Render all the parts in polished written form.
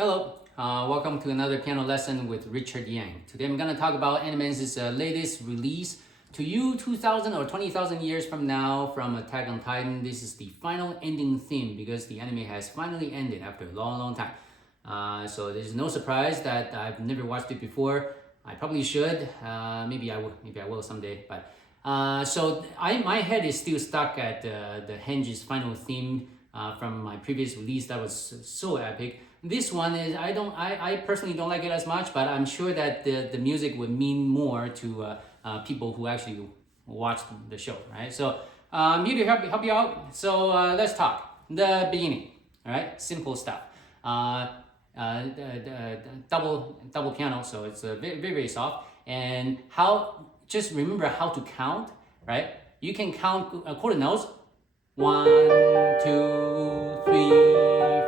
Hello, welcome to another piano lesson with Richard Yang. Today I'm going to talk about Animenz's latest release, To You 2,000 or 20,000 years from now from Attack on Titan. This is the final ending theme because the anime has finally ended after a long time. So there's no surprise that I've never watched it before. I probably should. Maybe I will someday. But my head is still stuck at the Henge's final theme from my previous release. That was so epic. This one is I personally don't like it as much, but I'm sure that the music would mean more to people who actually watch the show, right? So I'm here to help you out. So let's talk. The beginning, all right? Simple stuff. Double piano, so it's very soft. And just remember how to count, right? You can count quarter notes. 1, 2, 3,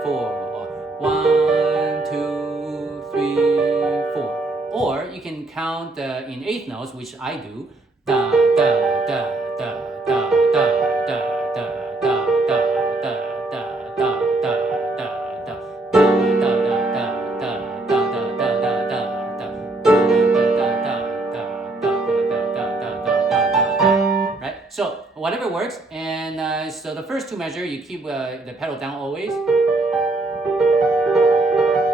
4. 1, 2, 3, 4. Or you can count in eighth notes, which I do. Da da da da da da da da da da da da da. Right? So whatever works. And so the first two measures, you keep the pedal down always.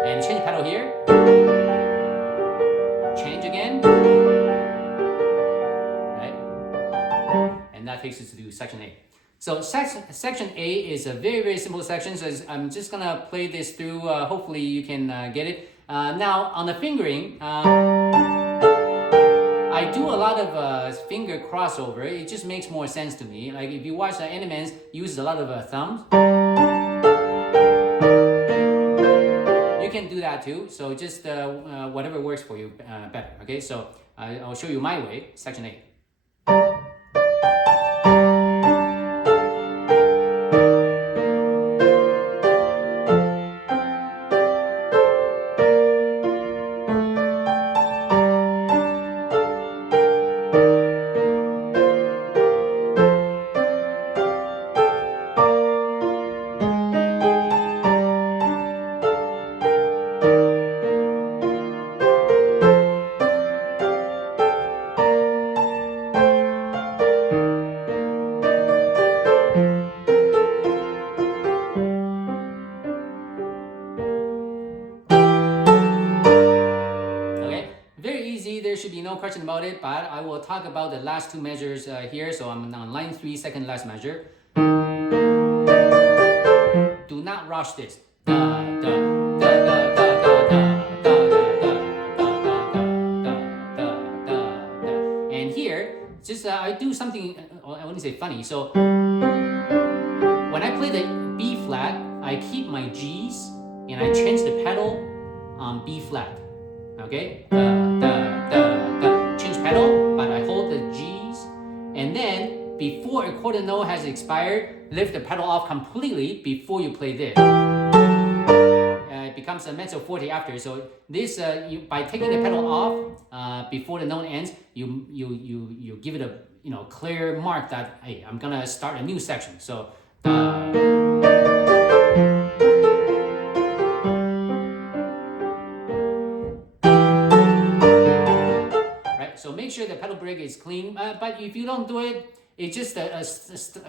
And change pedal here. Change again. Right? And that takes us to section A. So section A is a very simple section. So I'm just gonna play this through. Hopefully you can get it. Now on the fingering, I do a lot of finger crossover. It just makes more sense to me. Like if you watch the Animenz, uses a lot of thumbs. You can do that too. So just whatever works for you better. Okay, so I'll show you my way. Section A. There should be no question about it, but I will talk about the last two measures here. So I'm on line 3, second last measure. Do not rush this. And here, just I do something, I wouldn't say funny. So when I play the B flat, I keep my G's and I change the pedal on B flat. Okay? Change pedal, but I hold the G's. And then, before a quarter note has expired, lift the pedal off completely before you play this. It becomes a mezzo forte after. So this, by taking the pedal off before the note ends, you give it a clear mark that, hey, I'm gonna start a new section. So. So make sure the pedal break is clean, but if you don't do it, it's just a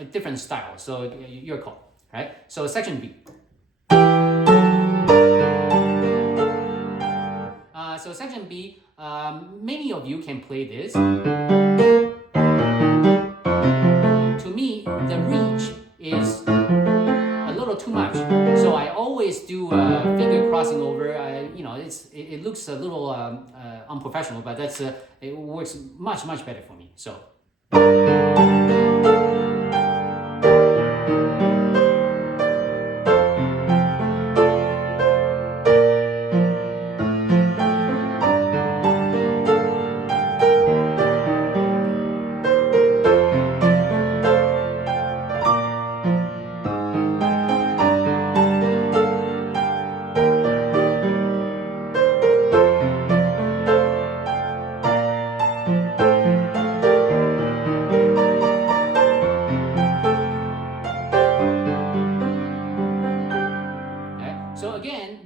different style, so your call, right? So section B. So section B, many of you can play this. To me, the reach is a little too much, so I always do finger crossing over. It looks a little unprofessional, but it works much better for me. So.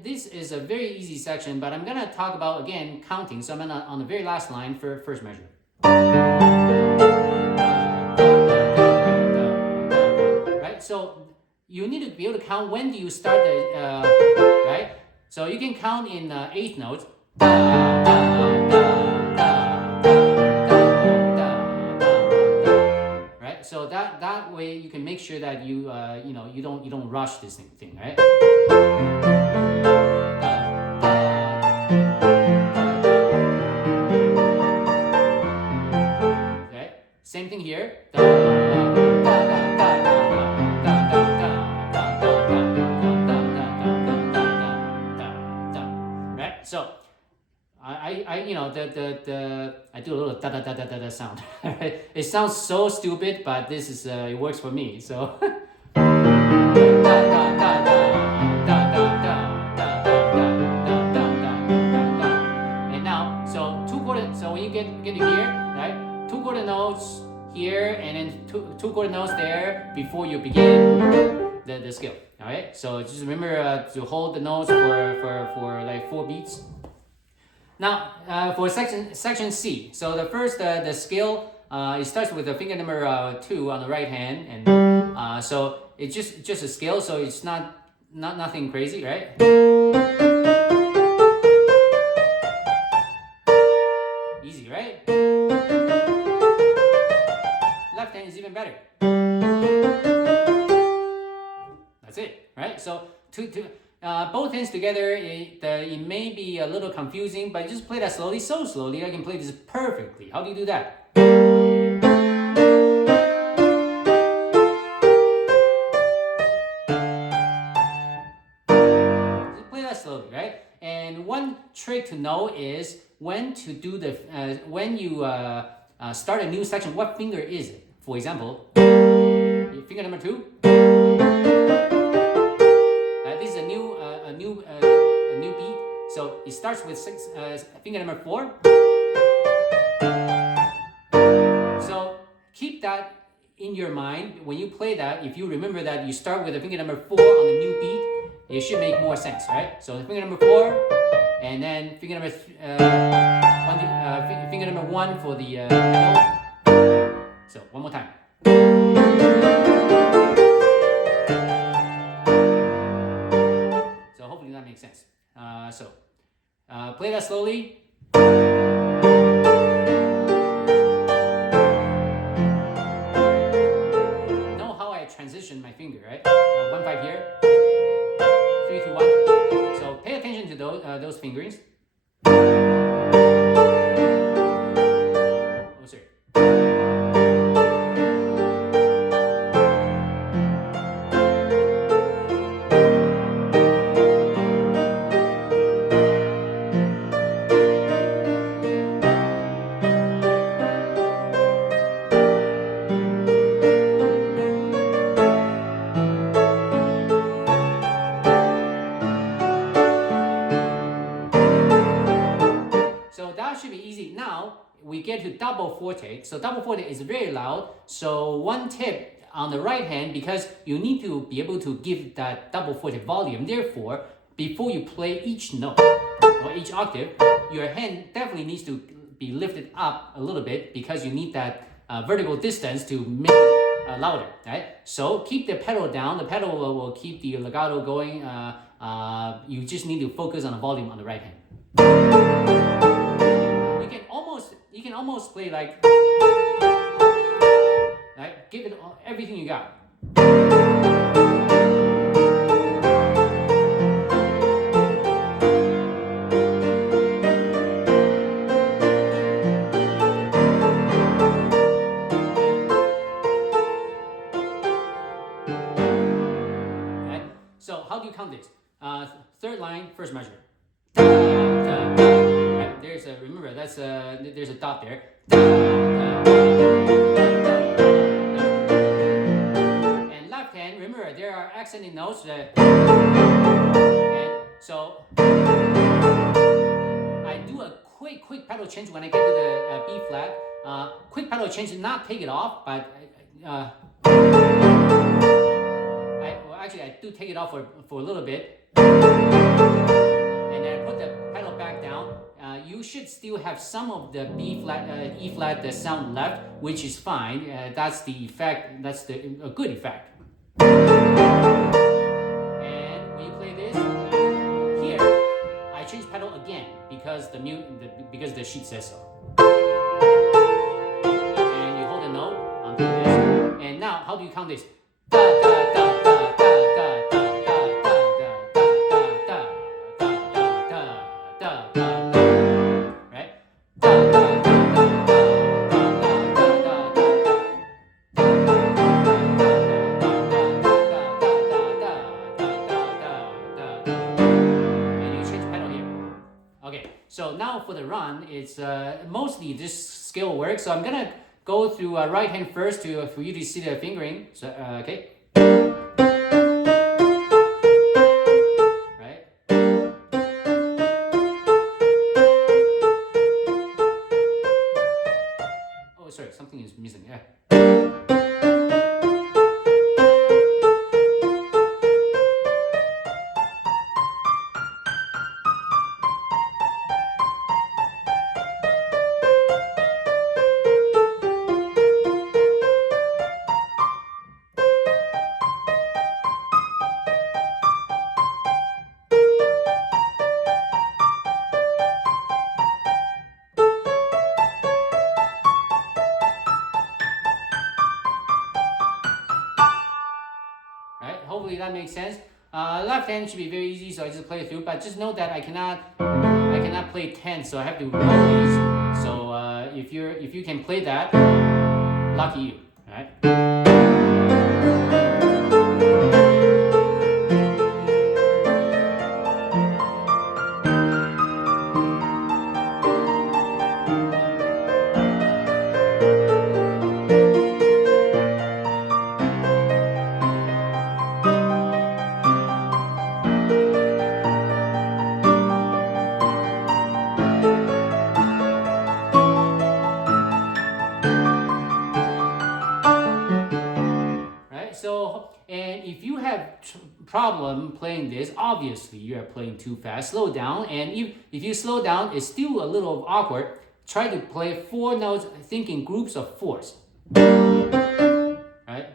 this is a very easy section, but I'm gonna talk about again counting. So I'm gonna on the very last line for first measure. Right. So you need to be able to count when do you start the right. So you can count in eighth notes. Right. So that way you can make sure that you you don't rush this thing, right? Okay. Same thing here. Right. So I I do a little da da da da da sound. It sounds so stupid, but this is it works for me. So and now so two quarter. So when you get to here, right? Two quarter notes here, and then two quarter notes there before you begin the scale. All right. So just remember to hold the notes for like 4 beats. Now, for section C, so the first the scale it starts with the finger number 2 on the right hand, and so it's just a scale, so it's not nothing crazy, right? Easy, right? Left hand is even better. That's it, right? So both hands together, it may be a little confusing, but just play that slowly, so slowly I can play this perfectly. How do you do that? Just play that slowly, right? And one trick to know is when to do the when you start a new section, what finger is it? For example, finger number 2. This is a new beat, so it starts with finger number 4. So keep that in your mind when you play that. If you remember that you start with the finger number 4 on the new beat, it should make more sense, right? So finger number 4, and then finger number finger number 1 for the middle. So one more time. Hopefully that makes sense. Play that slowly. Know how I transition my finger, right? 1-5 here, 3-2-1. So pay attention to those fingerings. Oh, sorry. So that should be easy. Now we get to double forte. So double forte is very loud. So one tip on the right hand, because you need to be able to give that double forte volume. Therefore, before you play each note or each octave, your hand definitely needs to be lifted up a little bit, because you need that vertical distance to make it louder, right? So keep the pedal down. The pedal will keep the legato going. You just need to focus on the volume on the right hand. You can almost play like, right? Give it everything you got. Okay. So how do you count this? Third line, first measure. Right? There's a, remember that's there's a dot there. And left hand, remember there are accenting notes that, and so I do a quick pedal change when I get to the B flat. Quick pedal change, not take it off, but actually I do take it off for a little bit. still have some of the B flat, E flat sound left, which is fine. That's the effect. That's a good effect. And when you play this here, I change pedal again because the sheet says so. And you hold the note until this. And now, how do you count this? Da da da da da da da da da da da da. Right? Da da da da Okay, so now for the run, it's mostly this scale works. So I'm gonna go through right hand first for you to see the fingering. So okay, right. Oh, sorry, something is missing. Yeah. Right? Hopefully that makes sense. Left hand should be very easy, so I just play it through. But just note that I cannot play 10, so I have to roll these. So if you can play that, lucky you, right? So, and if you have problem playing this, obviously you are playing too fast. Slow down, and if you slow down, it's still a little awkward. Try to play 4 notes, thinking groups of 4s. Right?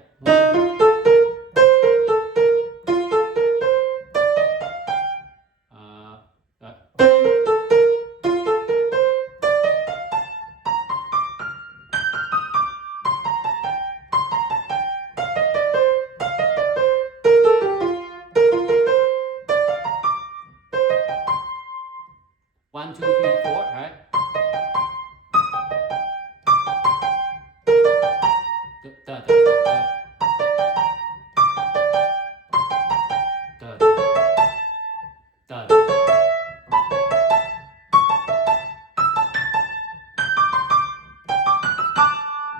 1, 2, 3, 4, right? Da, da, da, da, da, da.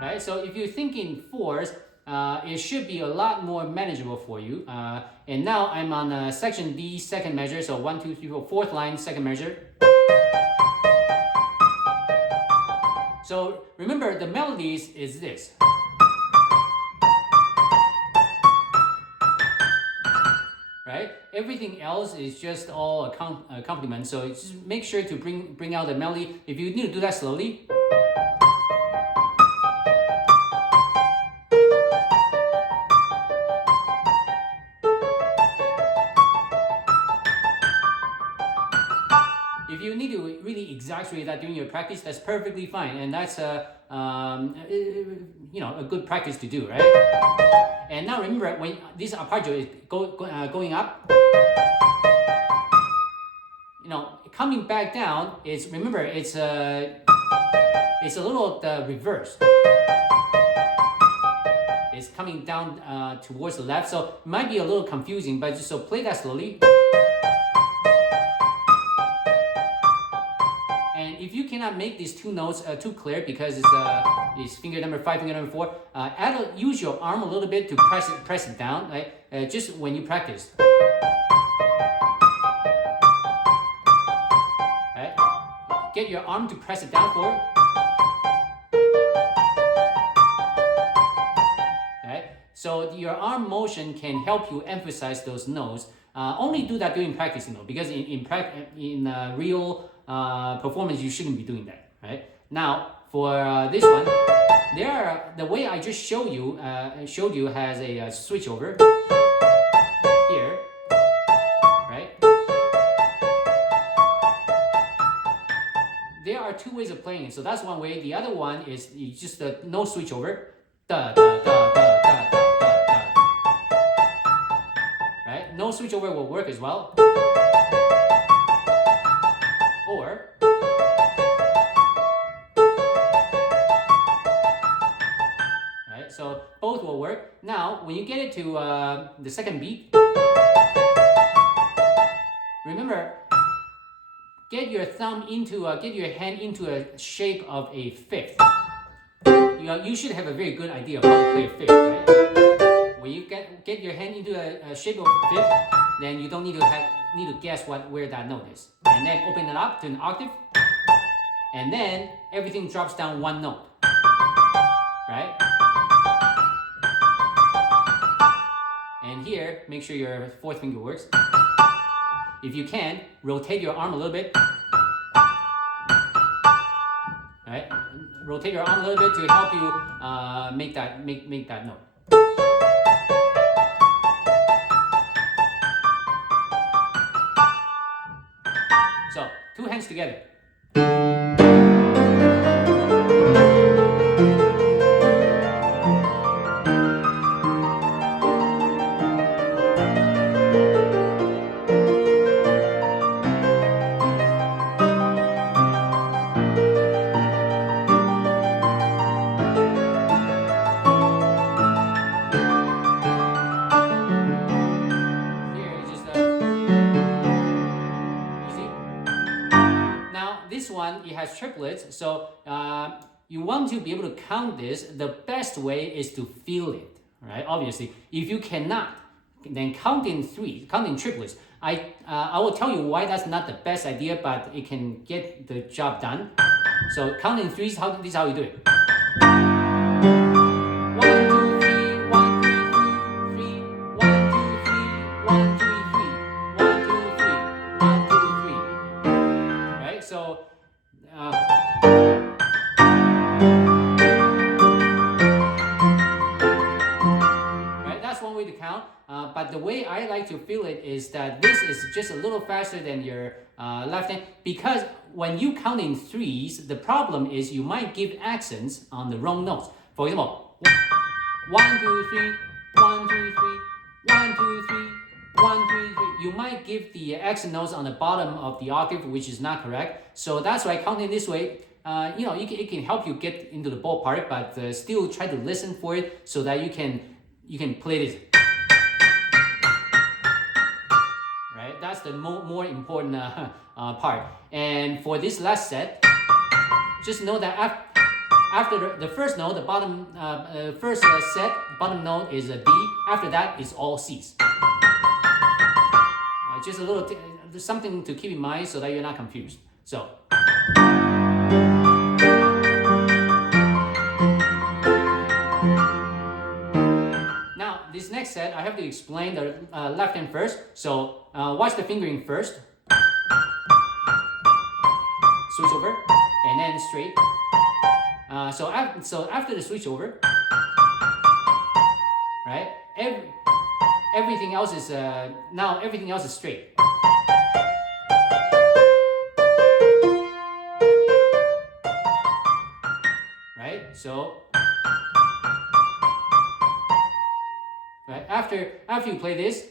Right? So if you're thinking 4s, it should be a lot more manageable for you. And now I'm on section D, second measure. So 1, 2, 3, 4, fourth line, second measure. So remember, the melodies is this. Right? Everything else is just all accompaniment. So just make sure to bring out the melody. If you need to do that slowly. If you need to really exaggerate that during your practice, that's perfectly fine, and that's a good practice to do, right? And now remember, when this arpeggio is going up, coming back down is it's a little reverse. It's coming down towards the left, so it might be a little confusing, but so play that slowly. And if you cannot make these 2 notes too clear because it's finger number 5, finger number 4, use your arm a little bit to press it down, right? Just when you practice. Right? Get your arm to press it down forward. Right? So your arm motion can help you emphasize those notes. Only do that during practice, because in real performance you shouldn't be doing that, right? Now for this one, the way I just showed you has a switch over here, right? There are two ways of playing it, so that's one way. The other one is you just no switch over, da da da da da da da, right? No switch over will work as well, or right. So both will work. Now, when you get it to the second beat, remember, get your hand into a shape of a fifth. You should have a very good idea of how to play a fifth, right? When you get your hand into a shape of a fifth, then you don't need to guess where that note is, and then open it up to an octave, and then everything drops down one note, right? And here, make sure your fourth finger works. If you can, rotate your arm a little bit. Right? Rotate your arm a little bit to help you make that note. So, two hands together. This one, it has triplets, so you want to be able to count this. The best way is to feel it, right? Obviously, if you cannot, then count in triplets. I will tell you why that's not the best idea, but it can get the job done. So count in threes. This is how you do it. 1, 2, 3, 1, 2, 3, 1, 2, 3, 1, 2, 3, 1, 2, 3, 1, 2, 3. Right? So right, that's one way to count. But the way I like to feel it is that this is just a little faster than your left hand, because when you count in threes, the problem is you might give accents on the wrong notes. For example, 1, 2, 3, 1, 2, 3, 1, 2, 3, 1, 2, 3. You might give the accent notes on the bottom of the octave, which is not correct. So that's why counting this way, it can help you get into the ballpark, but still try to listen for it so that you can play this. Right? That's the more important part. And for this last set, just know that after the first note, the bottom first set, bottom note is a D. After that, it's all C's. Just a little something to keep in mind so that you're not confused. So. Now, this next set, I have to explain the left hand first. So, watch the fingering first. Switch over, and then straight. So after the switch over, right? Everything else is now everything else is straight. Right? So right after you play this,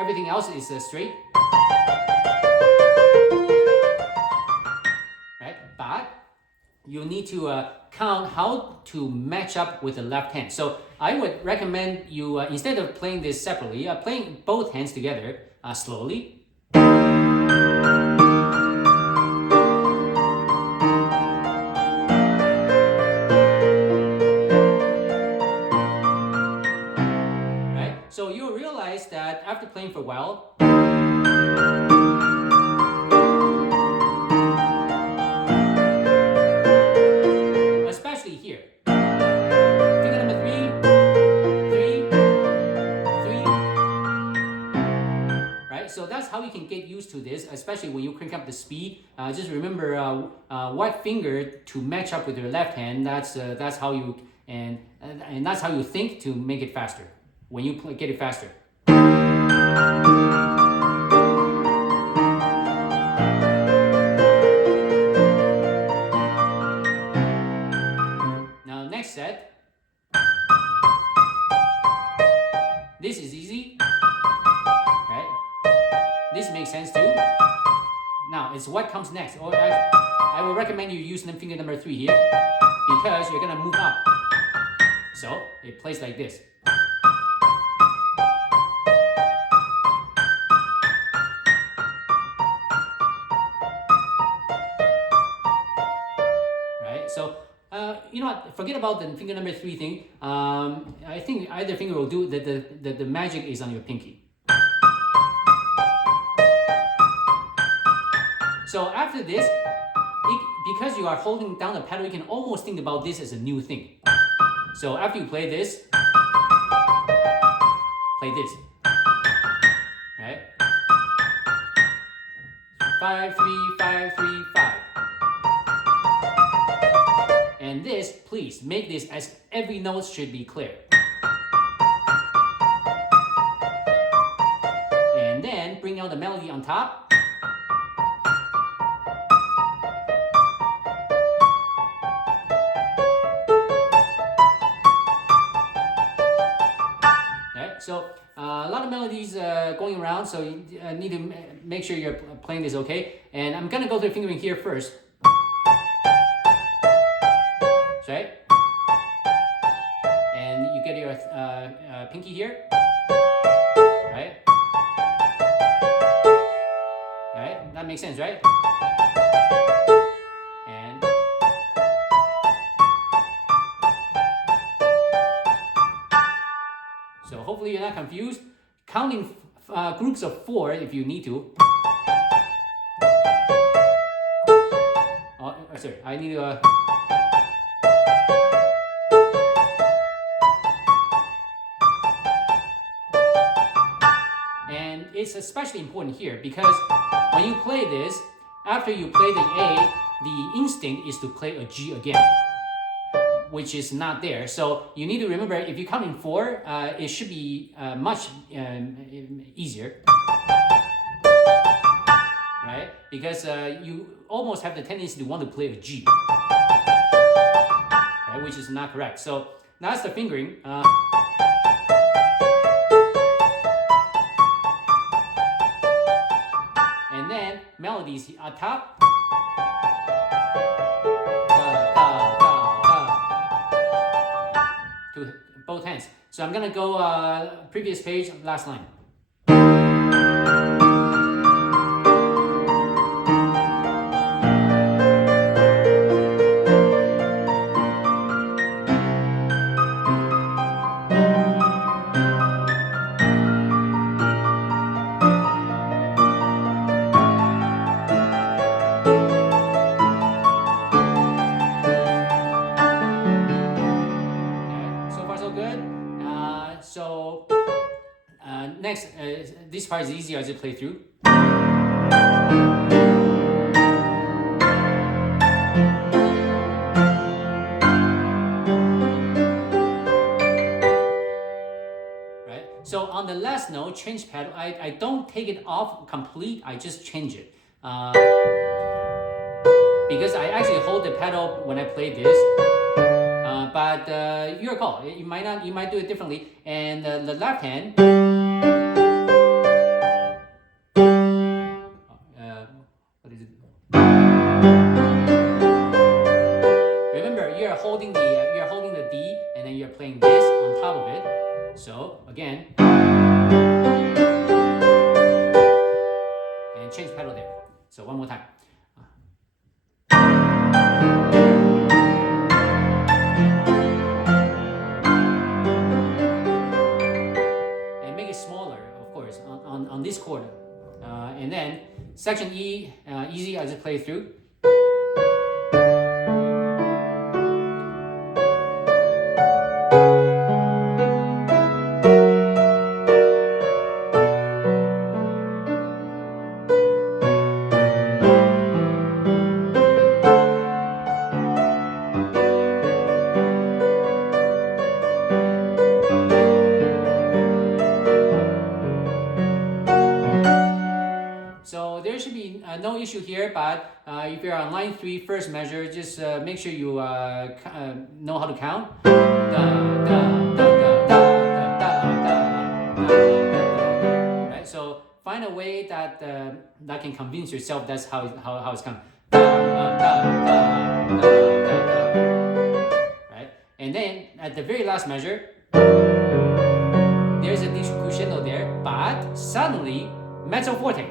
everything else is straight. Right? But you need to count how to match up with the left hand. So I would recommend you, instead of playing this separately, playing both hands together slowly. Right? So you'll realize that after playing for a while, here. Finger number 3, 3, 3, get used to this, especially when you crank up the speed. Just remember what finger to match up with your left hand. That's how you and that's how you think to make it faster when you get it faster. Now next set. This is easy, right? This makes sense too. Now it's what comes next. Or I will recommend you use finger number 3 here because you're gonna move up. So it plays like this. Right? So you know what? Forget about the finger number 3 thing. I think either finger will do. The magic is on your pinky. So after this, because you are holding down the pedal, you can almost think about this as a new thing. So after you play this, play this, right? 5, 3, 5, 3, 5. And this, please make this as every note should be clear. And then bring out the melody on top. So a lot of melodies going around, so you need to make sure you're playing this okay. And I'm gonna go through fingering here first. Right? And you get your pinky here, right? Right? That makes sense, right? And so hopefully you're not confused. Counting groups of 4 if you need to. Oh, sorry, I need to. And it's especially important here because when you play this, after you play the A, the instinct is to play a G again, which is not there. So you need to remember, if you count in 4, it should be much easier, right? Because you almost have the tendency to want to play a G, right? Which is not correct. So that's the fingering. And then melodies at top. To both hands. So I'm gonna go previous page, last line. Next, this part is easy as you play through. Right? So on the last note, change pedal, I don't take it off complete, I just change it. Because I actually hold the pedal when I play this. But your call. You might do it differently. And the left hand. What is it? Remember, you're holding the D, and then you're playing this on top of it. So again, and change pedal there. So one more time. On this chord, and then section E, easy as I play through. So there should be no issue here, but if you're on line 3, first measure, just make sure you know how to count. Da, da, da, da, da, da, da, da, da. Right? So find a way that that can convince yourself that's how it's counted. Da, da, da, da, da, da. Right? And then at the very last measure, there's a crescendo there, but suddenly mezzo forte.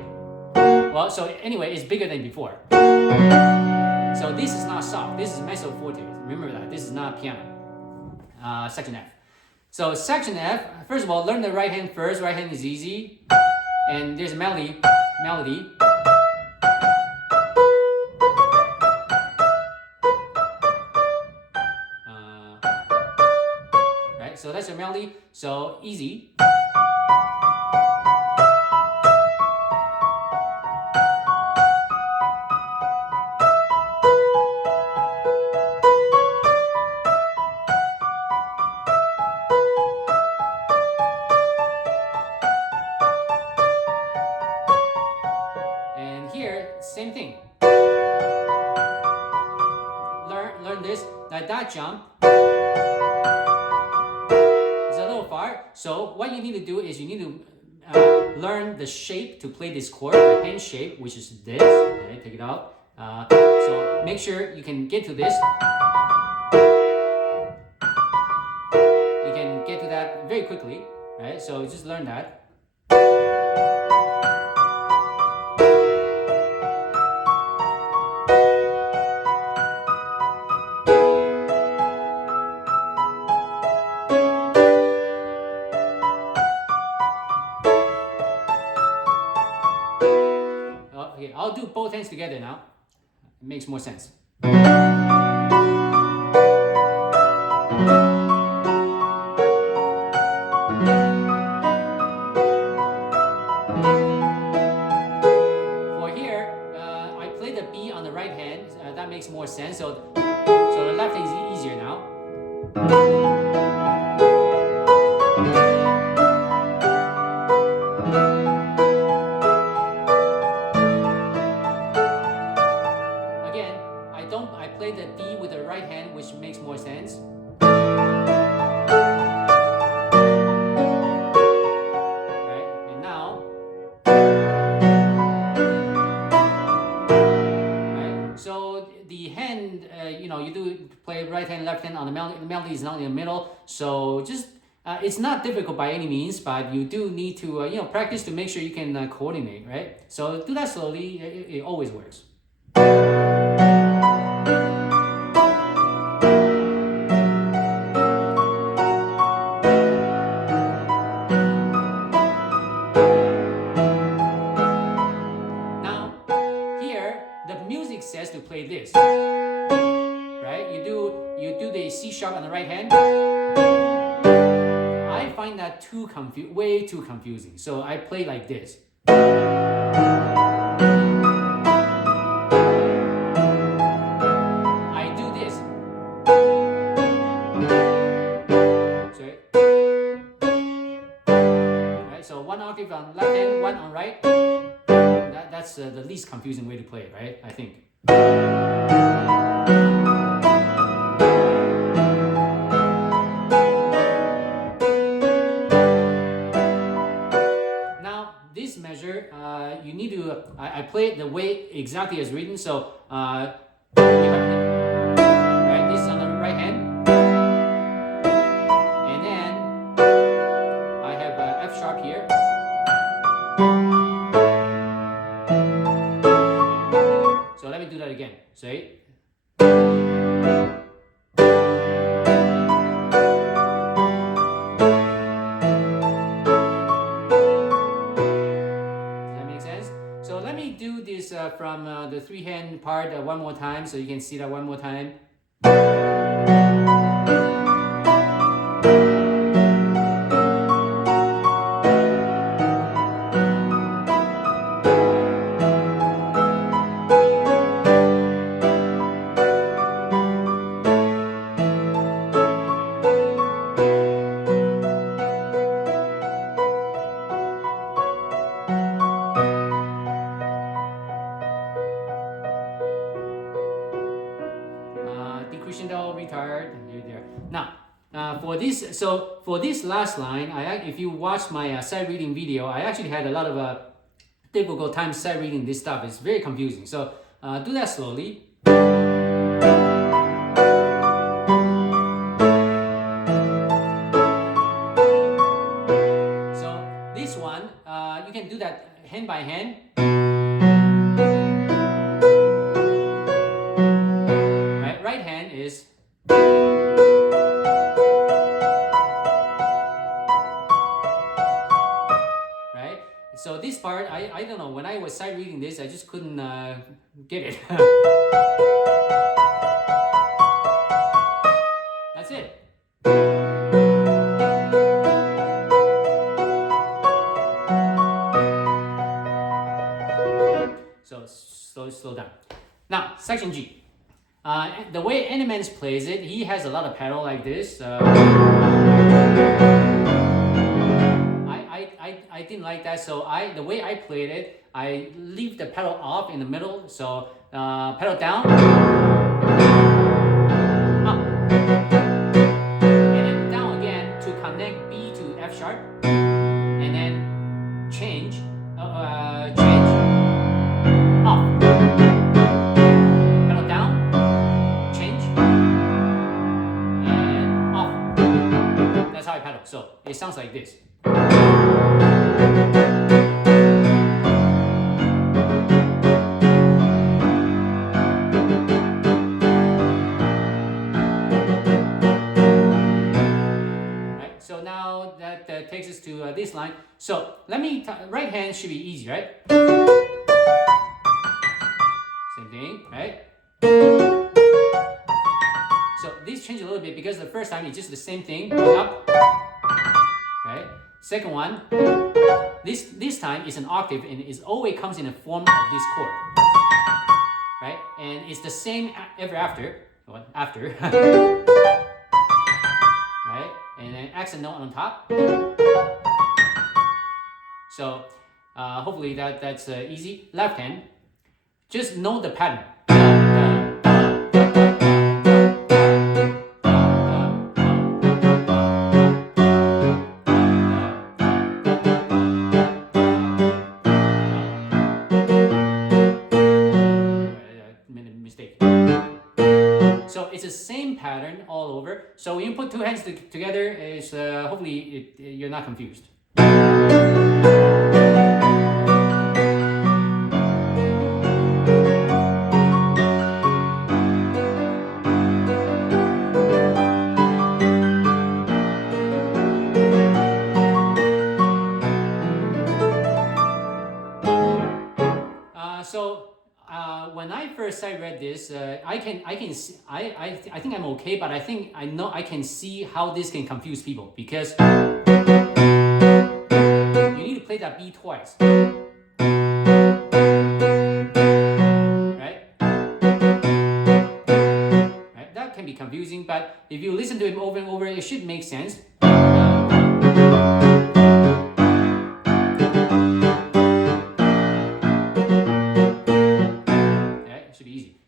Well, so anyway, it's bigger than before. So this is not soft. This is mezzo forte. Remember that. This is not piano. Section F. So section F, first of all, learn the right hand first. Right hand is easy. And there's a melody. Right, so that's your melody. So easy. And here, same thing. Learn this. That jump is a little far. So what you need to do is you need to learn the shape to play this chord, the hand shape, which is this. Okay, take it out. So make sure you can get to this. You can get to that very quickly, right? So just learn that. Okay, I'll do both hands together now. It makes more sense. For here, I play the B on the right hand. That makes more sense. So the left hand is easier now. Again, I play the D with the right hand, which makes more sense. Right, and now, right, so the hand, you do play right hand, left hand on the melody. The melody is not in the middle, so just it's not difficult by any means, but you do need to practice to make sure you can coordinate, right? So do that slowly. It always works. Now, here the music says to play this, right? You do the C sharp on the right hand. I find that way too confusing, so I play like this. I do this. Sorry. Right, so one octave on left hand, one on right. That's the least confusing way to play it, right? I think. Now, this measure, you need to, I play it the way exactly as written. So, right, this is on the right hand. And then, I have F sharp here. So let me do that again. Say. So let me do this from the three hand part one more time so you can see that one more time. retard. You're there. Now, for this last line, if you watch my sight reading video, I actually had a lot of difficult time sight reading this stuff. It's very confusing. So do that slowly. So this one, you can do that hand by hand. Right hand is. Right? So this part, I don't know, when I was sight reading this, I just couldn't get it. That's it. So slow down. Now, section G. The way Animenz plays it, he has a lot of pedal like this. I didn't like that, so the way I played it, I leave the pedal off in the middle. So pedal down, up, and then down again to connect B to F sharp, and then change, off. Pedal down, change, and off. That's how I pedal. So it sounds like this. So now that takes us to this line. So let me, right hand should be easy, right? Same thing, right? So this changed a little bit because the first time it's just the same thing, going up, right? Second one, this time is an octave and it always comes in the form of this chord, right? And it's the same ever after, right? And then accent note on top. So hopefully that's easy. Left hand, just know the pattern. Mistake. So it's the same pattern all over. So when you put two hands together, is hopefully you're not confused. When I first read this, I think I'm okay, but I can see how this can confuse people because you need to play that B twice, right? Right? That can be confusing, but if you listen to it over and over, it should make sense.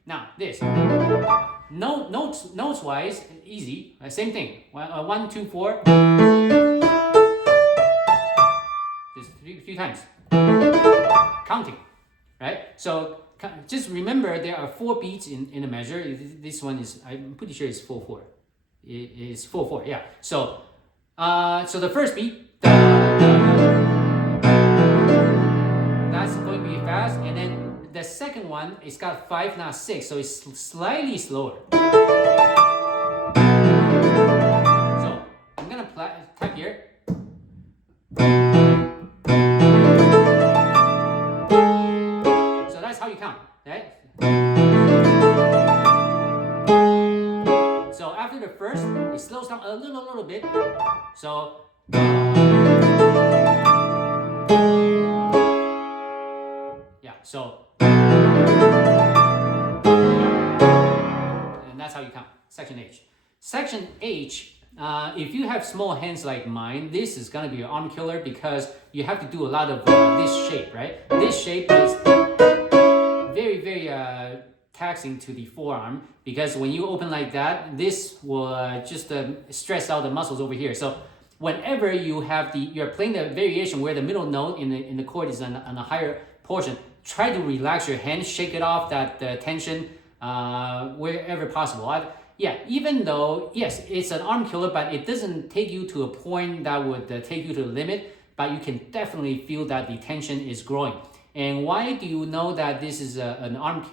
Now this notes wise easy, same thing. 1, 2, 4. Just few times counting, right? So just remember there are 4 beats in a measure. This one is, I'm pretty sure it's 4/4. It is 4/4, yeah. So so the first beat, that's going to be fast, and then the second one, it's got 5, not 6, so it's slightly slower. So I'm gonna type here. So that's how you count, right? So after the first, it slows down a little bit. So yeah, so. And that's how you count. Section H. Section H, if you have small hands like mine, this is going to be your arm killer because you have to do a lot of this shape, right? This shape is very, very taxing to the forearm, because when you open like that, this will just stress out the muscles over here. So whenever you're playing the variation where the middle note in the chord is on a higher portion, try to relax your hand, shake it off that tension wherever possible. Even though, yes, it's an arm killer, but it doesn't take you to a point that would take you to the limit, but you can definitely feel that the tension is growing. And why do you know that this is an arm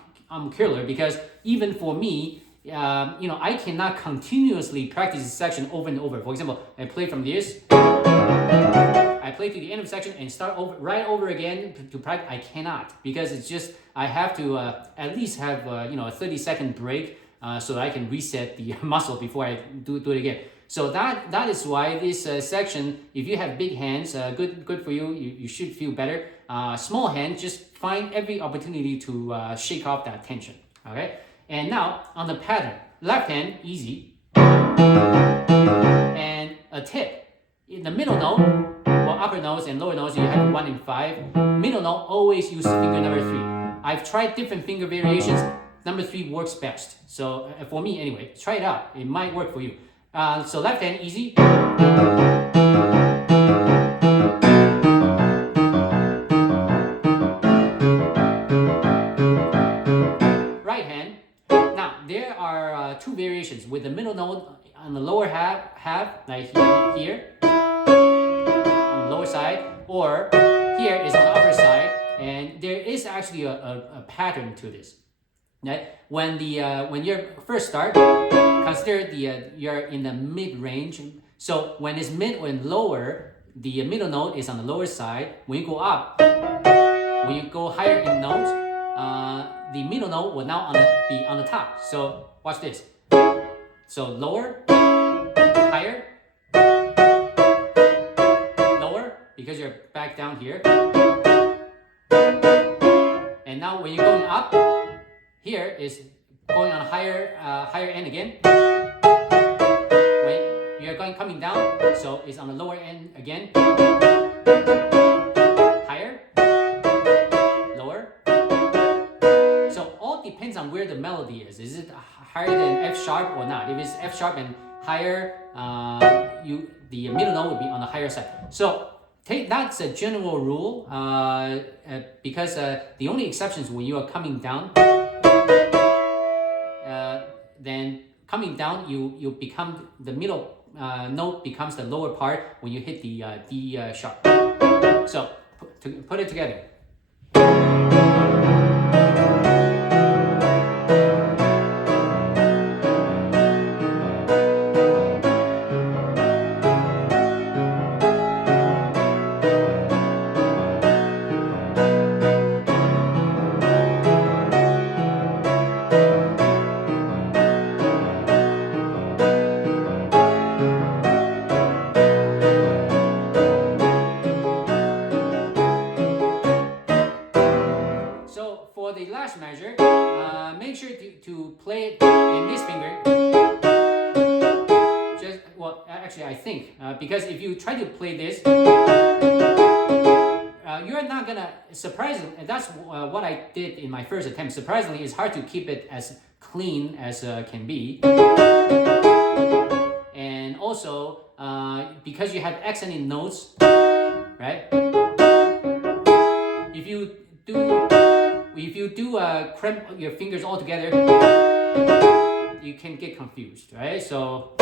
killer? Because even for me, I cannot continuously practice this section over and over. For example, I play from this, I play to the end of the section and start right over again to practice. I cannot, because it's just, I have to at least have a 30-second break so that I can reset the muscle before I do it again. So that is why this section, if you have big hands, good for you. You should feel better. Small hands, just find every opportunity to shake off that tension. Okay. And now on the pattern, left hand easy, and a tip in the middle note, or upper notes and lower notes. You have 1 and 5. Middle note, always use finger number 3. I've tried different finger variations. Number 3 works best. So for me anyway, try it out. It might work for you. So left hand easy. Right hand. Now there are 2 variations with the middle note on the lower half like here on the lower side, or here is on the upper side, and there is actually a pattern to this. Right? When you first start, consider you're in the mid range. So when it's mid and lower, the middle note is on the lower side. When you go up, when you go higher in notes, the middle note will now be on the top. So watch this. So lower, higher, lower, because you're back down here. And now when you're going up, here is going on higher end again. When you're coming down, so it's on the lower end again. Higher, lower. So all depends on where the melody is. Is it higher than F sharp or not? If it's F sharp and higher, the middle note will be on the higher side. So that's a general rule, because the only exceptions when you are coming down. Then coming down, you become the middle note becomes the lower part when you hit the D sharp. So put it together. For the last measure, make sure to play it in this finger. Actually, I think because if you try to play this, you're not gonna. Surprisingly, and that's what I did in my first attempt. Surprisingly, it's hard to keep it as clean as can be, and also because you have accented notes, right? If you do cramp your fingers all together, you can get confused, right? So,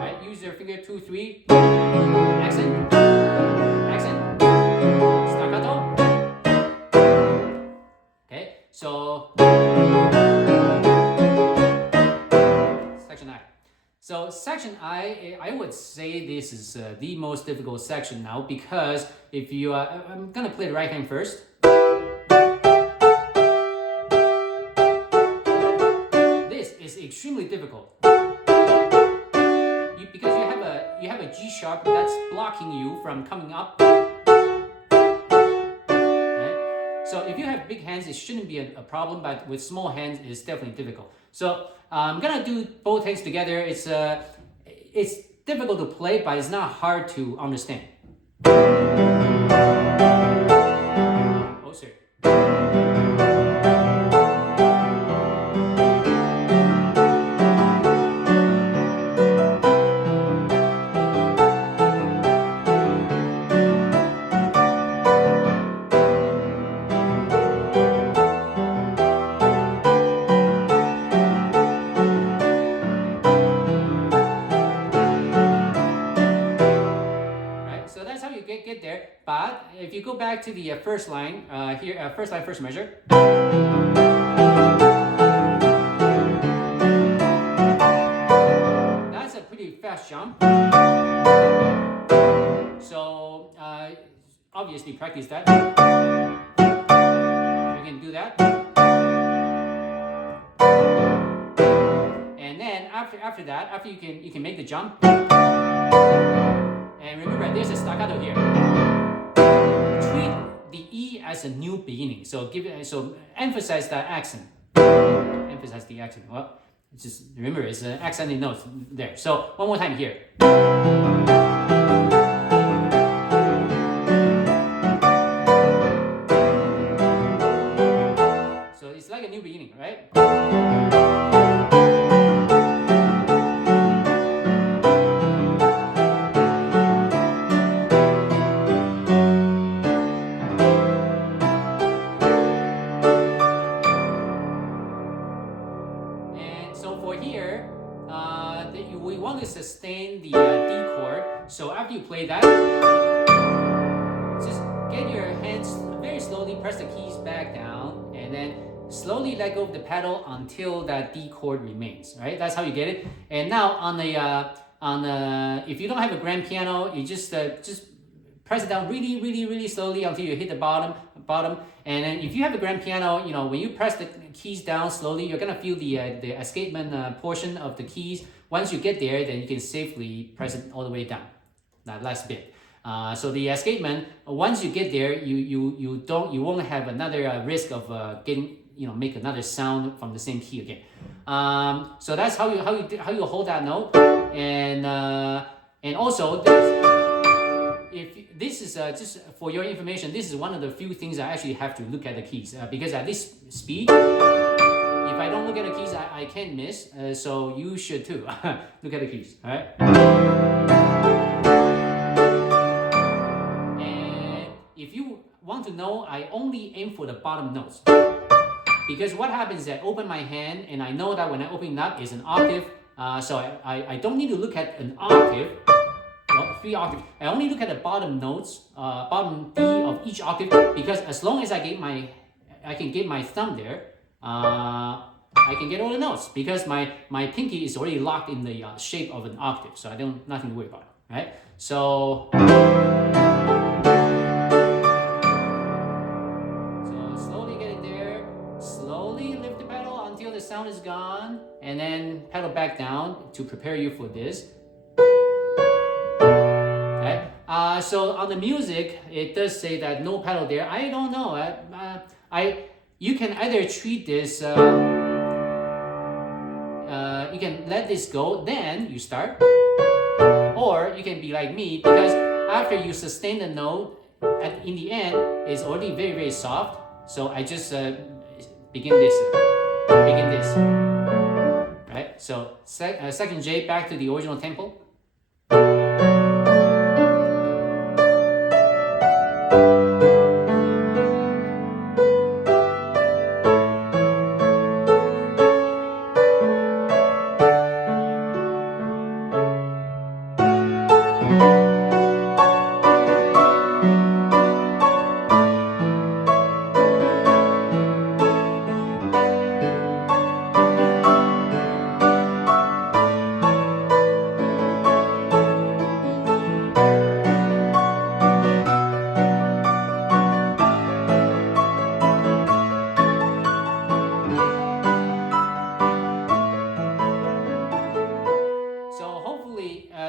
right, use your finger 2, 3, accent, staccato. Okay, so section I. So section I would say this is the most difficult section now, because if you, I'm gonna play the right hand first. This is extremely difficult because you have a G sharp that's blocking you from coming up. Right? So if you have big hands, it shouldn't be a problem, but with small hands, it's definitely difficult. So I'm gonna do both hands together. It's difficult to play, but it's not hard to understand. Oh, sorry. go back to the first line here, first line, first measure. That's a pretty fast jump. So obviously practice that. You can do that. And then after that, after you can make the jump. And remember, there's a staccato here. Treat the E as a new beginning. So emphasize that accent. Emphasize the accent. Well, just remember, it's an accented note there. So one more time here. So it's like a new beginning, right? We want to sustain the D chord. So after you play that, just get your hands very slowly, press the keys back down, and then slowly let go of the pedal until that D chord remains. Right? That's how you get it. And now on the if you don't have a grand piano, you just press it down really, really, really slowly until you hit the bottom. And then if you have a grand piano, when you press the keys down slowly, you're gonna feel the escapement portion of the keys. Once you get there, then you can safely press it all the way down. That last bit. So the escapement, once you get there, you won't have another risk of getting make another sound from the same key again. So that's how you hold that note. And also if this is just for your information, this is one of the few things I actually have to look at the keys because at this speed, if I don't look at the keys, I can't miss. So you should too. Look at the keys. All right. And if you want to know, I only aim for the bottom notes because what happens is I open my hand and I know that when I open it up is an octave. So I don't need to look at an octave. Well, 3 octaves. I only look at the bottom notes, bottom D of each octave, because as long as I can get my thumb there, I can get all the notes because my pinky is already locked in the shape of an octave, so I don't nothing to worry about, right? So slowly get it there, slowly lift the pedal until the sound is gone, and then pedal back down to prepare you for this. Okay. So on the music, it does say that no pedal there. I don't know. You can either treat this. You can let this go, then you start, or you can be like me because after you sustain the note, in the end, it's already very, very soft. So I just begin this, right? So second J back to the original tempo.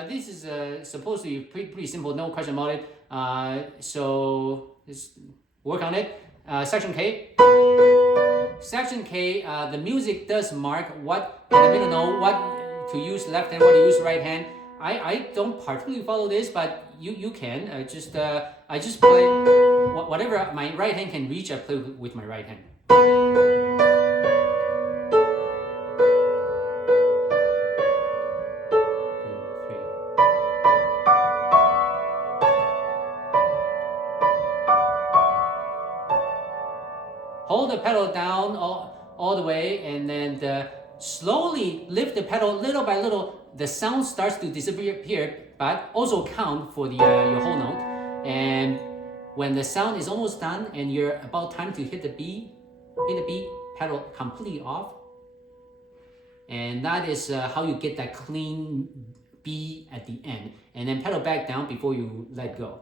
This is supposed to be pretty simple, no question about it. So let's work on it. Section K. Section K, the music does mark what in the middle note, what to use left hand, what to use right hand. I don't particularly follow this, but you can. I just play whatever my right hand can reach. I play with my right hand. Hold the pedal down all the way, and then slowly lift the pedal little by little. The sound starts to disappear, but also count for the your whole note. And when the sound is almost done and you're about time to hit the B, pedal completely off. And that is how you get that clean B at the end. And then pedal back down before you let go.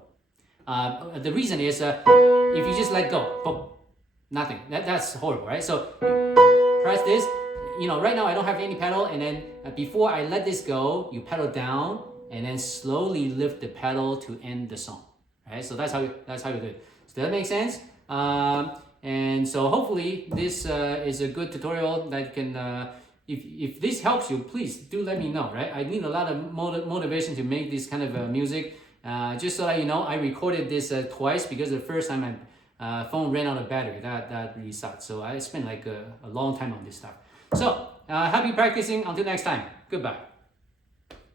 The reason is if you just let go, boom, nothing. That's horrible, right? So press this. You know, right now I don't have any pedal, and then before I let this go, you pedal down and then slowly lift the pedal to end the song. Right? So that's how you do it. Does that make sense? And so hopefully this is a good tutorial that can. If this helps you, please do let me know. Right? I need a lot of motivation to make this kind of music. Just so that you know, I recorded this twice because the first time my phone ran out of battery. That really sucked. So I spent like a long time on this stuff. So happy practicing. Until next time. Goodbye.